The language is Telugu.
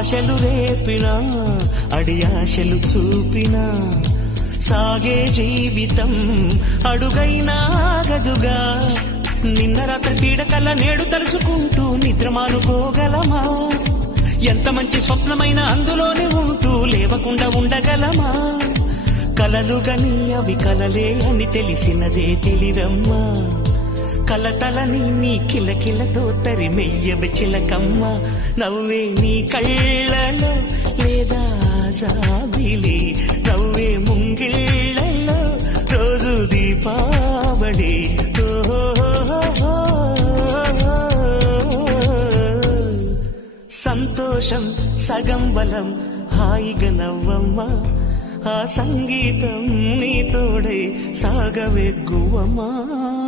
ఆశలు రేపినా అడియాశలు చూపినా సాగే జీవితం అడుగైనా ఆగదుగా. నిన్న రాత్రి పీడకల నేడు తలుచుకుంటూ నిద్రమానుకోగలమా? ఎంత మంచి స్వప్నమైన అందులోనే ఉంటూ లేవకుండా ఉండగలమా? కలలుగని అవి కలలే అని తెలిసినదే తెలివమ్మా. కలతలని నీ కిలకిలతో తరిమెయ్యవి చిలకమ్మ. నవ్వే నీ కళ్ళలో లేదా జాబిలి, నవ్వే ముంగిళ్ళలో రోజు దీపావళి. సంతోషం సగం బలం, హాయిగా నవ్వమ్మా. ఆ సంగీతం నీ తోడై సాగవెగ్గువమ్మా.